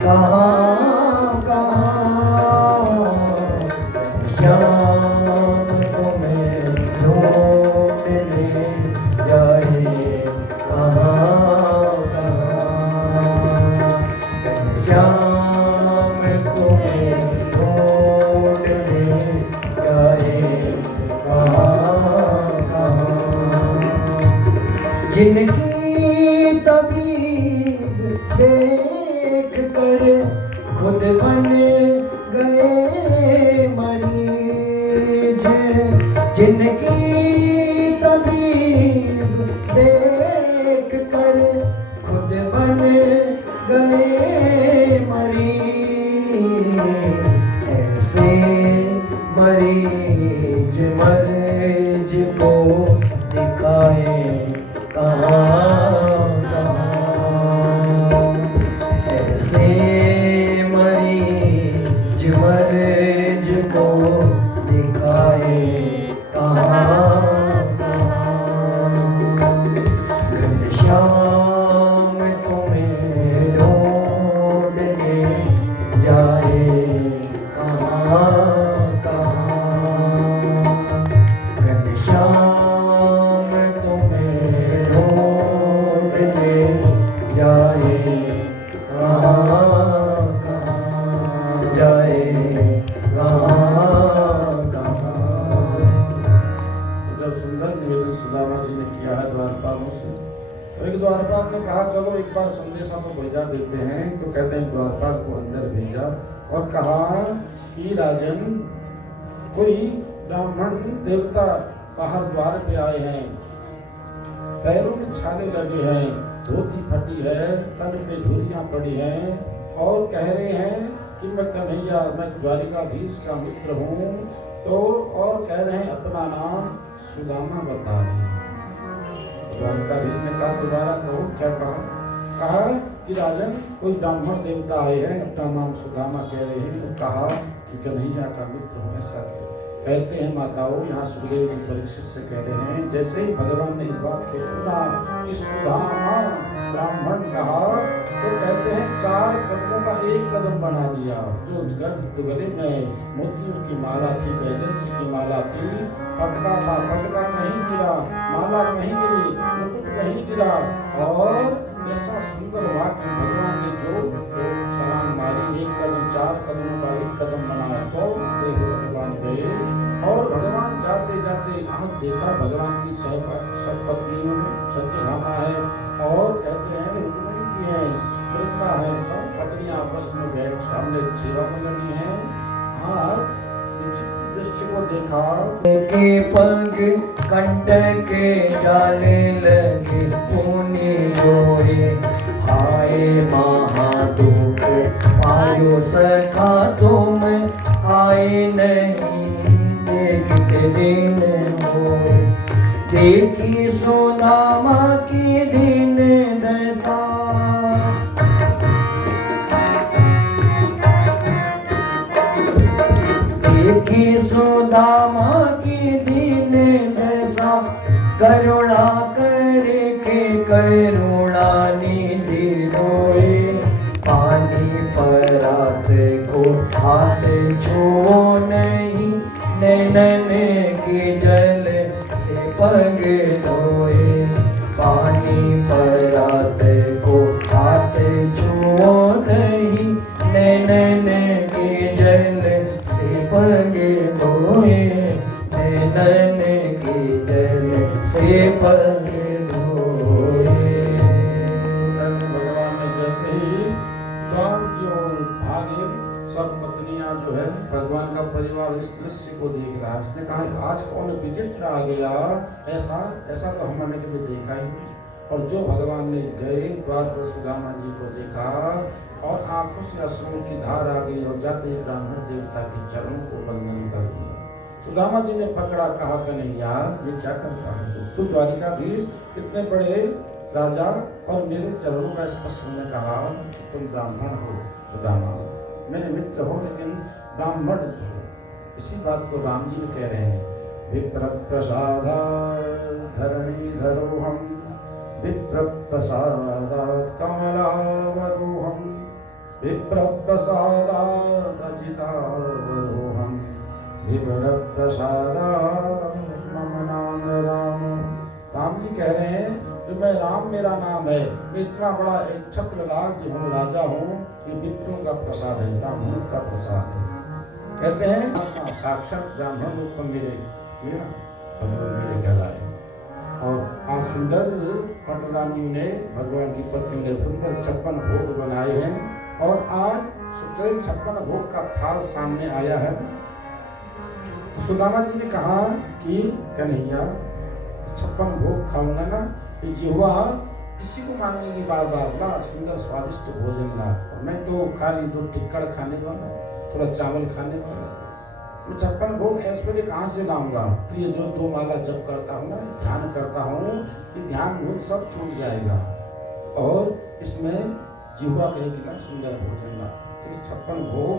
कहाँ कहाँ श्याम तुम्हें ढूंढने जाए, कहाँ कहाँ श्याम तुम्हें ढूंढने जाए, कहाँ कहाँ जिनकी तबीब देख कर खुद बन गए मरीज, जिनकी तबीब देख कर खुद बन गए मरीज, ऐसे मरीज मर्ज को दिखाए, कहाँ कहाँ ऐसे मरीज मर्ज को दिखाए, कहाँ कहाँ घनश्याम तुम्हें ढूंढने जाए, कहाँ कहाँ घनश्याम तुम्हें ढूंढने जाए, कहाँ कहाँ जाए, कहाँ कहाँ। जब सुंदर निवेदन सुदामा जी ने किया है द्वारपालों से, तो एक द्वारपाल ने कहा चलो एक बार संदेशा तो भेजा देते हैं। तो कहते हैं द्वारपाल को अंदर भेजा और कहा कि राजन कोई ब्राह्मण देवता बाहर द्वार पे आए हैं, पैरों में छाले लगे हैं, धोती फटी है, तन पे झुर्रियां पड़ी हैं और कह रहे हैं कि मैं कन्हैया, मैं द्वारिकाधीश का मित्र हूँ। तो और कह रहे हैं अपना नाम सुदामा बता दें। द्वारिकाधीश ने कहा दोबारा कहो क्या कहा? कहा कि राजन कोई ब्राह्मण देवता आए हैं, अपना नाम सुदामा कह रहे हैं। तो कहा कि कन्हैया का मित्र हूँ ऐसा कहते हैं माताओं। यहाँ सुखदेव जी परीक्षित से कह रहे हैं जैसे ही भगवान ने इस बात को सुना कि सुदामा ब्राह्मण कहा, तो कहते हैं 4 कदमों का एक कदम बना दिया। जो गले में मोतियों की माला थी, वैजयंती की माला थी, पटका था, पटका कहीं गिरा, माला कहीं गिरी, मुकुट कहीं गिरा। और ऐसा सुंदर वाक्य भगवान ने जो छलांग मारी, एक कदम 4 कदमों का एक कदम बनाया, तो भगवान गए। और भगवान जाते जाते आँख देखा भगवान की सब पत्नियों में सत्यभामा है और कहते हैं रुक्मिणी जी हैं, कृष्णा है, सब पत्नियां आपस में बैठ सामने सेवा में लगी हैं। आज दृश्य को देखा के पग कंठ के जाले लगे, पुनि जोए हाय महादुख आयो सखा तुम आए नहीं, देखते दिन होए देखी सुदामा की दीन दशा, देखी सुदामा की दीन दशा, करुणा करके करुणा निधि रोए, पानी परात को हाथ छुओ नहीं, नैनन के जल से पग धोए, पानी परात को हाथ छुओ नहीं, नैनन के जल से पग धोए, नैनन के जल से पग धोए। भगवान ने जैसे ही द्वार की ओर भागे, सब पत्नियां जो है भगवान का परिवार इस दृश्य को देख रहा है। उसने कहा आज कौन विचित्र आ गया, ऐसा तो हमने कभी देखा ही नहीं। और जो भगवान ने गए द्वार पर सुदामा जी को देखा और आंखों से अश्रुओं की धार आ गई और जाते ब्राह्मण देवता के चरणों को वंदन कर दिया। सुदामा जी ने पकड़ा, कहा कन्हैया ये क्या करता है तू द्वारिकाधीश इतने बड़े राजा और मेरे चरणों का स्पर्श ने कहा कि तुम ब्राह्मण हो सुदामा, मेरे मित्र हो लेकिन ब्राह्मण हो। इसी बात को राम जी कह रहे हैं, विप्र प्रसादात् धरणीधरोऽहं, विप्र प्रसादात् कमलावरोऽहं, विप्र प्रसादाजितावरोहम विवर प्रसादात् मम नाम राम। राम जी कह रहे हैं जो मैं राम मेरा नाम है, मैं इतना बड़ा एक छत्रराज हूँ, राजा हूँ, ये विप्रों का प्रसाद है, ब्राह्मणों का प्रसाद है। कहते हैं साक्षात ब्राह्मण रूप में मेरे भगवान मेरे घर आए। और आज सुंदर पटरानी ने भगवान की पत्नी ने सुंदर 56 भोग बनाए हैं और आज सुंदर 56 भोग का थाल सामने आया है। सुदामा जी ने कहा कि कन्हैया 56 भोग खाऊंगा ना, तो जिह्वा किसी को मांगेगी बार बार ला सुंदर स्वादिष्ट भोजन ला, और मैं तो खाली 2 टिक्कड़ खाने वाला, थोड़ा चावल खाने वाला, मैं 56 भोग ऐश्वर्य कहाँ से लाऊंगा? तो ये जो 2 माला जप करता हूँ ना, ध्यान करता हूँ, ये ध्यान भूल सब छूट जाएगा और इसमें जिह्वा कहेगी ना सुंदर भोजन ला। तो 56 भोग